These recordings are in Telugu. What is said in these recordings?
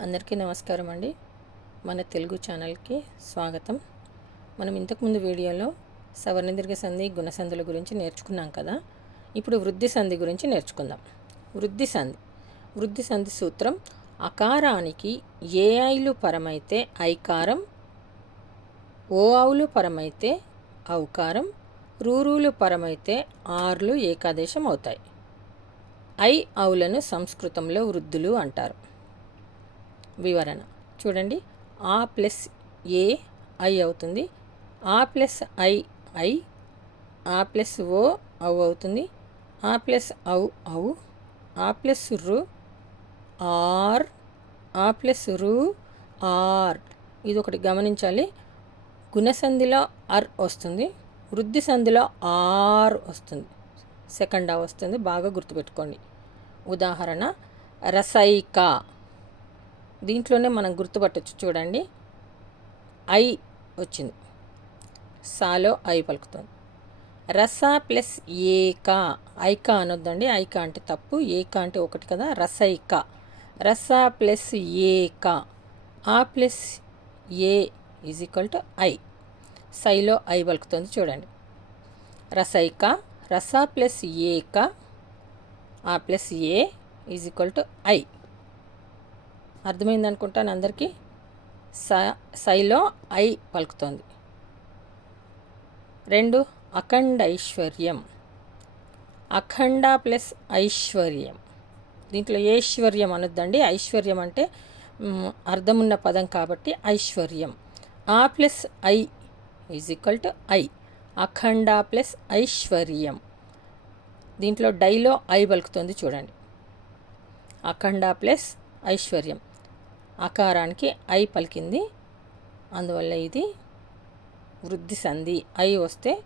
అందరికీ నమస్కారం అండి. మన తెలుగు ఛానల్కి స్వాగతం. మనం ఇంతకుముందు వీడియోలో సవర్ణదీర్ఘ సంధి గుణసంధుల గురించి నేర్చుకున్నాం కదా. ఇప్పుడు వృద్ధి సంధి గురించి నేర్చుకుందాం. వృద్ధి సంధి. వృద్ధి సంధి సూత్రం అకారానికి ఏ ఐలు పరమైతే ఐకారం ఓ ఆవులు పరమైతే ఔకారం రూరులు పరమైతే ఆర్లు ఏకాదేశం అవుతాయి. ఐ అవులను సంస్కృతంలో వృద్ధులు అంటారు. వివరణ. చూడండి. ఆ ప్లస్ ఏ ఐ అవుతుంది. ఆ ప్లస్ ఐ ఐ ఆ ప్లస్ ఓ అవు అవుతుంది. ఆ ప్లస్ అవు అవు ఆ ప్లస్ రు ఆర్ ఆ ప్లస్ రు ఆర్. ఇది ఒకటి గమనించాలి. గుణసంధిలో అర్ వస్తుంది. వృద్ధి సంధిలో ఆర్ వస్తుంది. సెకండ్ ఆ వస్తుంది. బాగా గుర్తుపెట్టుకోండి. ఉదాహరణ రసైక. దీంట్లోనే మనం గుర్తుపట్టచ్చు చూడండి. ఐ వచ్చింది. సాలో ఐ పలుకుతుంది. రస ప్లస్ ఏకా. ఐకా అనొద్దండి. ఐకా అంటే తప్పు. ఏకా అంటే ఒకటి కదా. రసైక. రస ప్లస్ ఏకా. ఆ ప్లస్ ఏ ఈజ్ ఈక్వల్ టు ఐ. సైలో ఐ పలుకుతుంది చూడండి. రసైక. రస ప్లస్ ఏక. ఆ ప్లస్ ఏ ఈజ్ ఈక్వల్ టు ఐ. అర్థమైంది అనుకుంటాను అందరికీ. స సైలో ఐ పలుకుతోంది. రెండు అఖండ ఐశ్వర్యం. అఖండ ప్లస్ ఐశ్వర్యం. దీంట్లో ఐశ్వర్యం అనొద్దండి. ఐశ్వర్యం అంటే అర్థం ఉన్న పదం కాబట్టి ఐశ్వర్యం. ఆ ప్లస్ ఐ ఈజ్ ఈక్వల్ టు ఐ. అఖండ ప్లస్ ఐశ్వర్యం. దీంట్లో డైలో ఐ పలుకుతుంది చూడండి. అఖండ ప్లస్ ఐశ్వర్యం. అకారానికి ఐ పలికింది. అందువల్ల ఇది వృద్ధి సంధి. ఐ వస్తే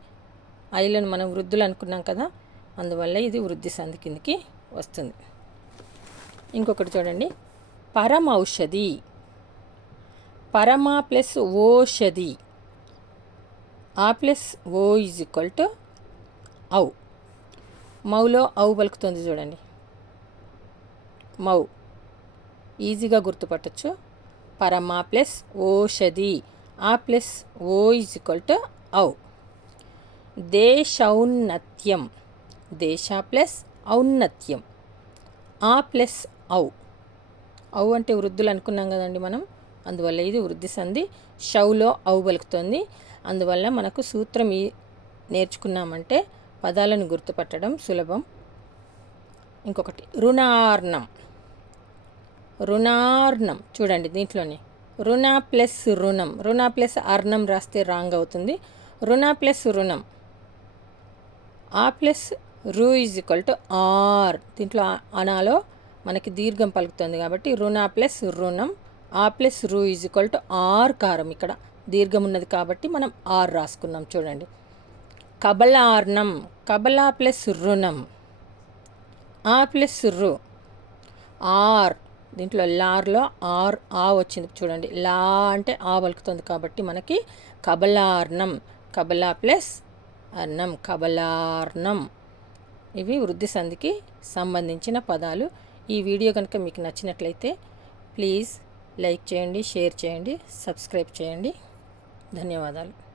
ఐలను మనం వృద్ధులు అనుకున్నాం కదా అందువల్ల ఇది వృద్ధి సంధి కిందకి వస్తుంది. ఇంకొకటి చూడండి. పరమ ఔషధి పరమ ప్లస్ ఓషధి ఆ ప్లస్ ఓ ఈజ్ ఈక్వల్ టు ఔ. మౌలో ఔ పలుకుతుంది చూడండి. మౌ. ఈజీగా గుర్తుపట్టచ్చు. పరమ ప్లస్ ఓషధి. ఆ ప్లస్ ఓ ఈజ్ ఈక్వల్ టు ఔ. దేశౌన్నత్యం. దేశ ప్లస్ ఔన్నత్యం. ఆ ప్లస్ ఔ. ఔ అంటే వృద్ధులు అనుకున్నాం కదండి మనం. అందువల్ల ఇది వృద్ధి సంధి. షౌలో ఔ పలుకుతుంది. అందువల్ల మనకు సూత్రం ఈ నేర్చుకున్నామంటే పదాలను గుర్తుపట్టడం సులభం. ఇంకొకటి రుణార్ణం. రుణార్ణం. చూడండి దీంట్లోనే. రుణ ప్లస్ రుణం. రుణ ప్లస్ అర్ణం రాస్తే రాంగ్ అవుతుంది. రుణ ప్లస్ రుణం. ఆ ప్లస్ రు ఈజ్ ఈక్వల్ టు ఆర్. దీంట్లో అనాలో మనకి దీర్ఘం పలుకుతుంది కాబట్టి రుణ ప్లస్ రుణం ఆ ప్లస్ రు ఈజ్ ఈక్వల్ టు ఆర్ కారం ఇక్కడ. దీర్ఘం ఉన్నది కాబట్టి మనం ఆర్ రాసుకున్నాం చూడండి. కబలార్ణం. కబలా ప్లస్ రుణం. ఆ ప్లస్ రు. ఆర్. దీంట్లో లార్లో ఆర్ ఆ వచ్చింది. చూడండి. లా అంటే ఆ పలుకుతుంది కాబట్టి మనకి కబలార్ణం. కబలా ప్లస్ అర్ణం. కబలార్ణం. ఇవి వృద్ధి సంధికి సంబంధించిన పదాలు. ఈ వీడియో కనుక మీకు నచ్చినట్లయితే ప్లీజ్ లైక్ చేయండి షేర్ చేయండి సబ్స్క్రైబ్ చేయండి. ధన్యవాదాలు.